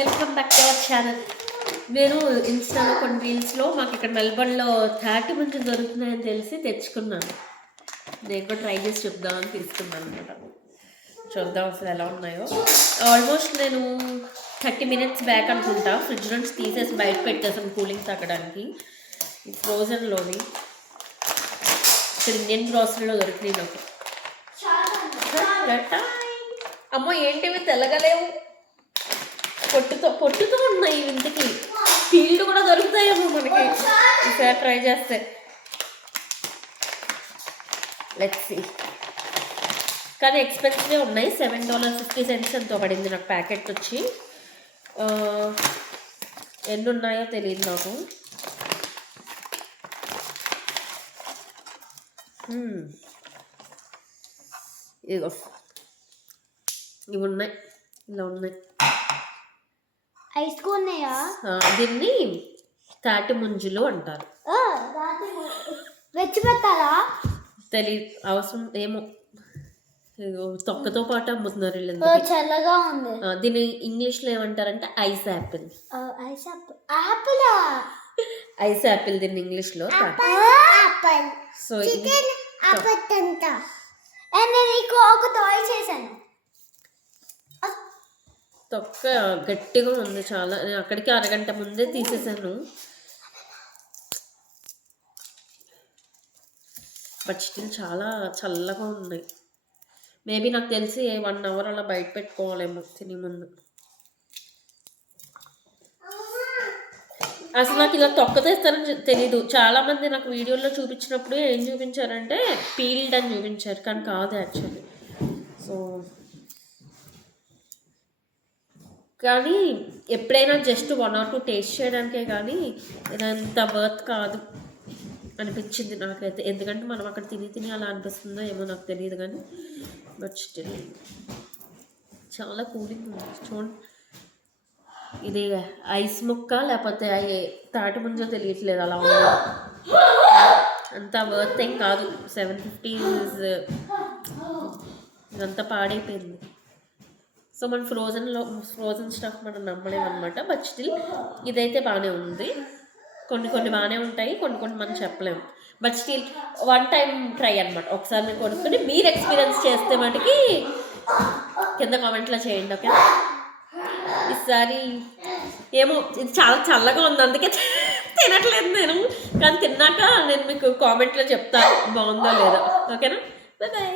Welcome back to our channel. నేను ఇన్స్టాలో కొన్ని రీల్స్లో మాకు ఇక్కడ మెల్బర్న్లో 30 మంది దొరుకుతున్నాయని తెలిసి తెచ్చుకున్నాను. నేను కూడా ట్రై చేసి చూద్దామని తీసుకున్నాను అనమాట. చూద్దాం అసలు ఎలా ఉన్నాయో. ఆల్మోస్ట్ నేను 30 minutes బ్యాక్ అనుకుంటా ఫ్రిడ్జ్ నుంచి తీసేసి బయట పెట్టేసాను కూలింగ్ తగ్గడానికి. ఈ ఫ్రోజన్లోని ఇక్కడ ఇండియన్ గ్రాసరీలో దొరికినాయి నాకు. అమ్మో ఏంటివి తెల్లగలేవు, పొట్టుతో ఉన్నాయి. ఇంతకి ఫీల్డ్ కూడా దొరుకుతాయేమో మనకి ఈసారి ట్రై చేస్తే. Let's see. కానీ ఎక్స్పెన్సివ్ ఉన్నాయి. $7.50 ఎంతో పడింది నాకు ప్యాకెట్ వచ్చి. ఎన్ని ఉన్నాయో తెలియదు నాకు. ఇదిగో ఇవి ఉన్నాయి, ఇలా ఉన్నాయి. ఐస్ ఉన్నాయా? దీన్ని తాటి ముంజులు అంటారు. వెచ్చి పెట్టారా తెలియదు, అవసరం ఏమో. తొక్కతో పాటు అమ్ముతున్నారు వీళ్ళు. చల్లగా ఉంది. దీన్ని ఇంగ్లీష్లో ఏమంటారంటే ఐస్ యాపిల్. ఐస్ యాపిల్ దీన్ని ఇంగ్లీష్లో. సో ఒక టాయ్ చేశాను. తొక్క గట్టిగా ఉంది చాలా. నేను అక్కడికి అరగంట ముందే తీసేసాను. బట్ స్టిల్ చాలా చల్లగా ఉన్నాయి. మేబీ నాకు తెలిసి 1 hour అలా బయట పెట్టుకోవాలేమో తిని ముందు. అసలు నాకు ఇలా తొక్క తెస్తారని తెలీదు. చాలామంది నాకు వీడియోలో చూపించినప్పుడు ఏం చూపించారంటే పీల్డ్ అని చూపించారు, కానీ కాదు యాక్చువల్లీ. సో కానీ ఎప్పుడైనా జస్ట్ 1 or 2 టేస్ట్ చేయడానికే, కానీ ఇదంత వర్త్ కాదు అనిపించింది నాకైతే. ఎందుకంటే మనం అక్కడ తిని అలా అనిపిస్తుందో ఏమో నాకు తెలియదు, కానీ బట్ స్టిల్ చాలా కూలింగ్ ఉంది. చూడండి, ఇది ఐస్ ముక్క లేకపోతే తాటి ముంజో తెలియట్లేదు, అలా ఉంది. అంత వర్త్ ఏం కాదు. 750 ఇదంతా పాడైపోయింది. సో మన ఫ్రోజన్ స్టఫ్ మనం నమ్మలేము అనమాట. బట్ స్టిల్ ఇదైతే బాగానే ఉంది. కొన్ని బాగానే ఉంటాయి, కొన్ని మనం చెప్పలేము. బట్ స్టిల్ 1 time ట్రై అనమాట. ఒకసారి మీరు కొనుక్కొని మీరు ఎక్స్పీరియన్స్ చేస్తే మటుకి కింద కామెంట్లో చేయండి, ఓకే? ఈసారి ఏమో ఇది చాలా చల్లగా ఉంది, అందుకే తినట్లేదు నేను. కానీ తిన్నాక నేను మీకు కామెంట్లో చెప్తాను బాగుందో లేదో, ఓకేనా? Bye bye.